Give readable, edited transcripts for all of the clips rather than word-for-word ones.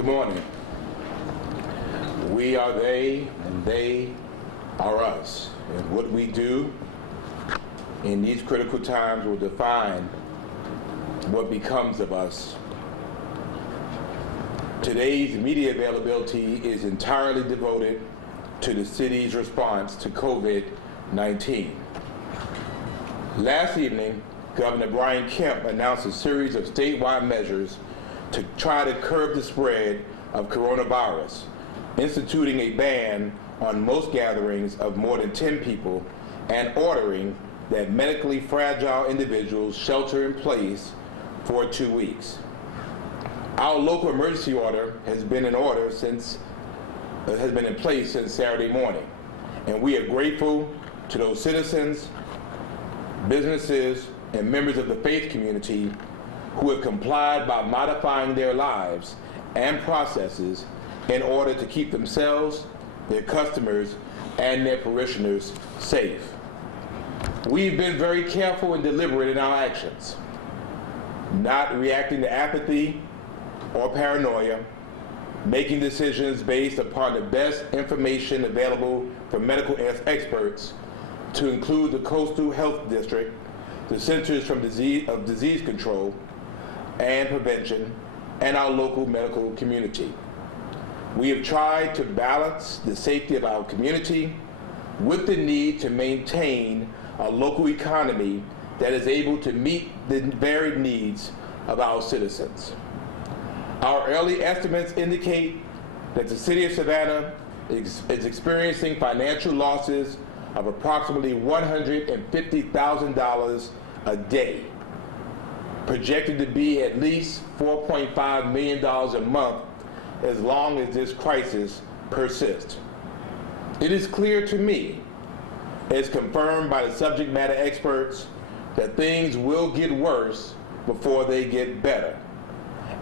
Good morning. We are they, and they are us. And what we do in these critical times will define what becomes of us. Today's media availability is entirely devoted to the city's response to COVID-19. Last evening, Governor Brian Kemp announced a series of statewide measures to try to curb the spread of coronavirus, instituting a ban on most gatherings of more than 10 people and ordering that medically fragile individuals shelter in place for 2 weeks. Our local emergency order has been in place since Saturday morning, and we are grateful to those citizens, businesses, and members of the faith community who have complied by modifying their lives and processes in order to keep themselves, their customers, and their parishioners safe. We've been very careful and deliberate in our actions, not reacting to apathy or paranoia, making decisions based upon the best information available from medical experts, to include the Coastal Health District, the Centers for Disease Control and Prevention, and our local medical community. We have tried to balance the safety of our community with the need to maintain a local economy that is able to meet the varied needs of our citizens. Our early estimates indicate that the city of Savannah is experiencing financial losses of approximately $150,000 a day, projected to be at least $4.5 million a month as long as this crisis persists. It is clear to me, as confirmed by the subject matter experts, that things will get worse before they get better.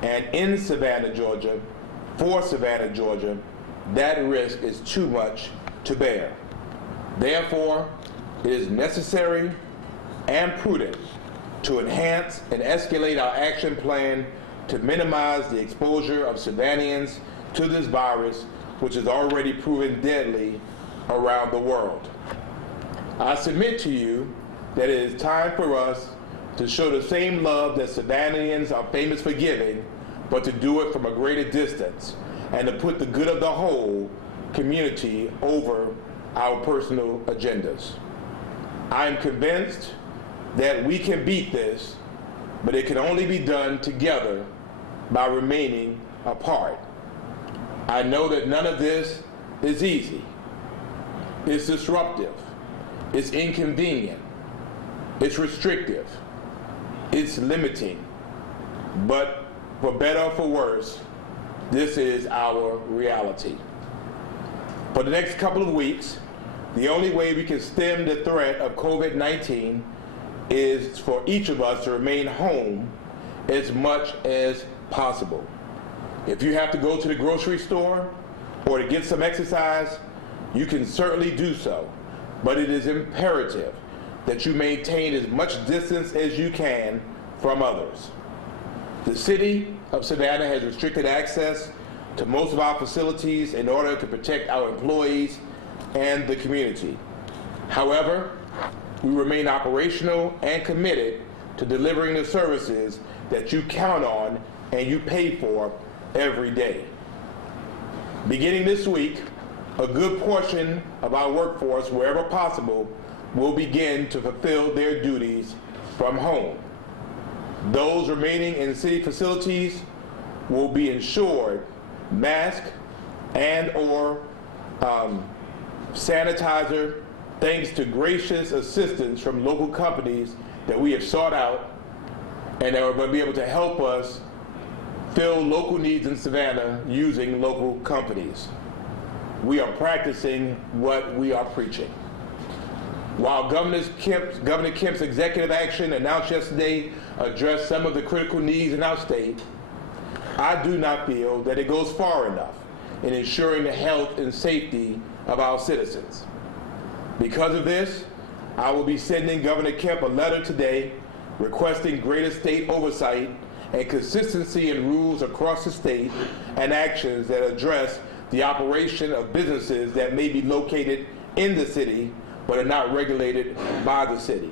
And in Savannah, Georgia, for Savannah, Georgia, that risk is too much to bear. Therefore, it is necessary and prudent to enhance and escalate our action plan to minimize the exposure of Savannaians to this virus, which is already proven deadly around the world. I submit to you that it is time for us to show the same love that Savannaians are famous for giving, but to do it from a greater distance and to put the good of the whole community over our personal agendas. I am convinced that we can beat this, but it can only be done together by remaining apart. I know that none of this is easy. It's disruptive. It's inconvenient. It's restrictive. It's limiting. But for better or for worse, this is our reality. For the next couple of weeks, the only way we can stem the threat of COVID-19 is for each of us to remain home as much as possible. If you have to go to the grocery store or to get some exercise, you can certainly do so, but it is imperative that you maintain as much distance as you can from others. The city of Savannah has restricted access to most of our facilities in order to protect our employees and the community. However, we remain operational and committed to delivering the services that you count on and you pay for every day. Beginning this week, a good portion of our workforce, wherever possible, will begin to fulfill their duties from home. Those remaining in city facilities will be ensured mask and/or sanitizer, thanks to gracious assistance from local companies that we have sought out and that are going to be able to help us fill local needs in Savannah using local companies. We are practicing what we are preaching. While Governor Kemp's executive action announced yesterday addressed some of the critical needs in our state, I do not feel that it goes far enough in ensuring the health and safety of our citizens. Because of this, I will be sending Governor Kemp a letter today requesting greater state oversight and consistency in rules across the state and actions that address the operation of businesses that may be located in the city but are not regulated by the city.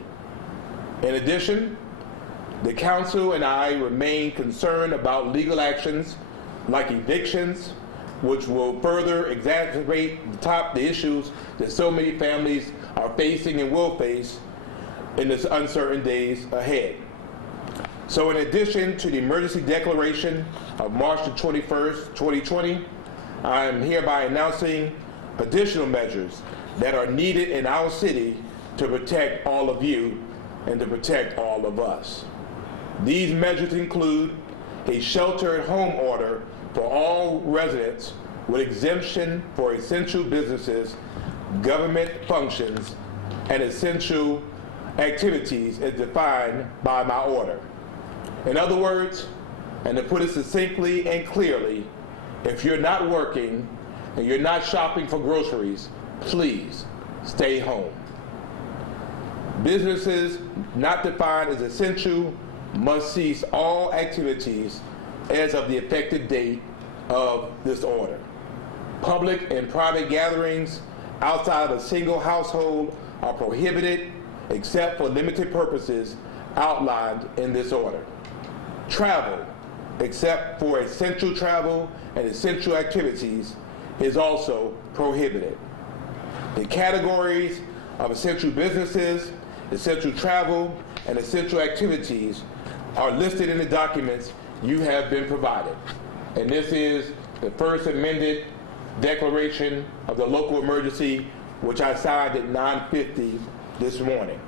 In addition, the council and I remain concerned about legal actions like evictions, which will further exacerbate the issues that so many families are facing and will face in this uncertain days ahead. So in addition to the emergency declaration of March the 21st, 2020, I am hereby announcing additional measures that are needed in our city to protect all of you and to protect all of us. These measures include a shelter-at-home order for all residents with exemption for essential businesses, government functions, and essential activities as defined by my order. In other words, and to put it succinctly and clearly, if you're not working and you're not shopping for groceries, please stay home. Businesses not defined as essential must cease all activities as of the effective date of this order. Public and private gatherings outside of a single household are prohibited except for limited purposes outlined in this order. Travel, except for essential travel and essential activities, is also prohibited. The categories of essential businesses, essential travel, and essential activities are listed in the documents you have been provided. And this is the first amended declaration of the local emergency, which I signed at 9:50 this morning.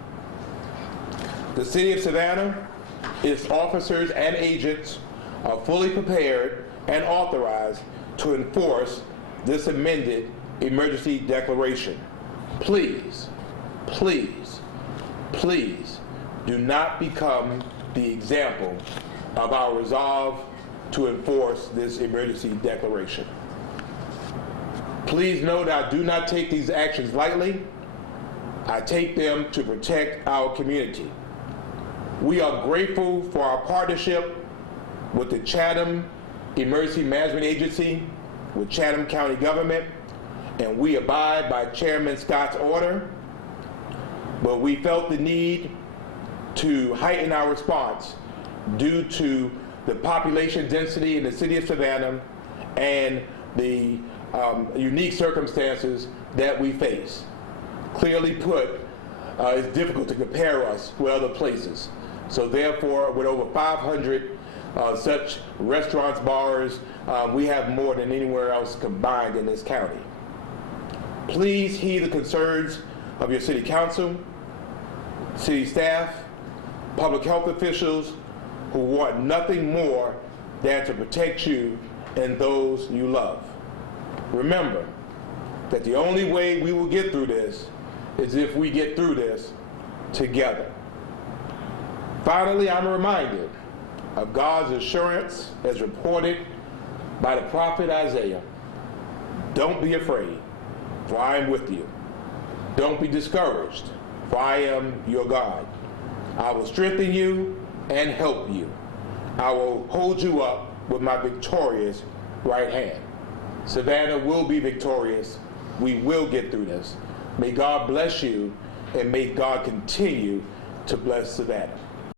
The City of Savannah, its officers and agents are fully prepared and authorized to enforce this amended emergency declaration. Please, please, please do not become the example of our resolve to enforce this emergency declaration. Please know that I do not take these actions lightly. I take them to protect our community. We are grateful for our partnership with the Chatham Emergency Management Agency, with Chatham County Government, and we abide by Chairman Scott's order, but we felt the need to heighten our response due to the population density in the city of Savannah and the unique circumstances that we face. Clearly put, it's difficult to compare us with other places. So therefore, with over 500 such restaurants, bars, we have more than anywhere else combined in this county. Please heed the concerns of your city council, city staff, public health officials who want nothing more than to protect you and those you love. Remember that the only way we will get through this is if we get through this together. Finally, I'm reminded of God's assurance as reported by the prophet Isaiah. Don't be afraid, for I am with you. Don't be discouraged, for I am your God. I will strengthen you and help you. I will hold you up with my victorious right hand. Savannah will be victorious. We will get through this. May God bless you, and may God continue to bless Savannah.